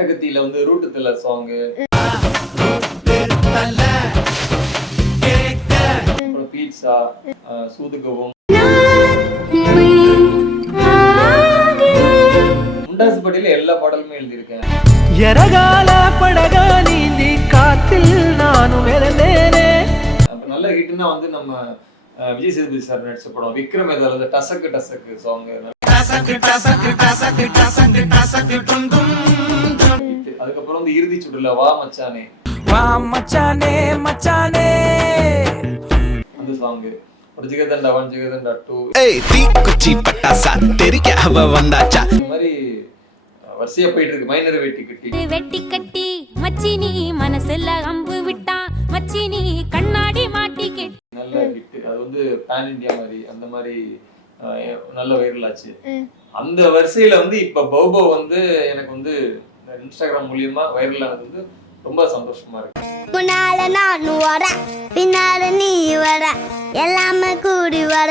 அட்டகத்தியில வந்து ரூட்டு தல சாங், அப்புறம் பீட்சா, சூதுகவும், முண்டாசு பட்டியல எல்லா பாடலுமே எழுதியிருக்கேன். எரகால படகா நீந்தி காத்தில் நானும் இறந்தேனே. அப்ப நல்ல ஹிட்னா வந்து நம்ம விஜய் சேதுபதி சார் நடிச்ச படம் விக்ரம் ஏதாவது டசக்கு டசக்கு சாங், அதுக்கப்புறம் வந்து இறுதி சுற்றுல வா மச்சானே, வா மச்சானே மச்சானே, அந்த சாங், ஒரு ஜிகதண்டா 1 ஜிகதண்டா 2, ஏய் தீக்குச்சி பட்டாசா தெரிக்க அவ வந்தாச்சா. இந்த மாதிரி வரிசையா போயிட்டு இருக்கு. மைனர் வெட்டி கட்டி, வெட்டி கட்டி மச்சினி மனசுல அம்பு விட்டா மச்சினி கண்ணாடி மாட்டி கெட்டி நல்ல ஹிட். அது வந்து பேன் இந்தியா மாதிரி அந்த மாதிரி நல்ல வைரல் ஆச்சு. அந்த வரிசையில வந்து இப்ப பௌபோ வந்து எனக்கு வந்து இன்ஸ்டாகிராம் மூலியமா வைரல் ஆனது வந்து ரொம்ப சந்தோஷமா இருக்கு. முன்னால நான் வர பின்னால நீ வர எல்லாமே கூடி வர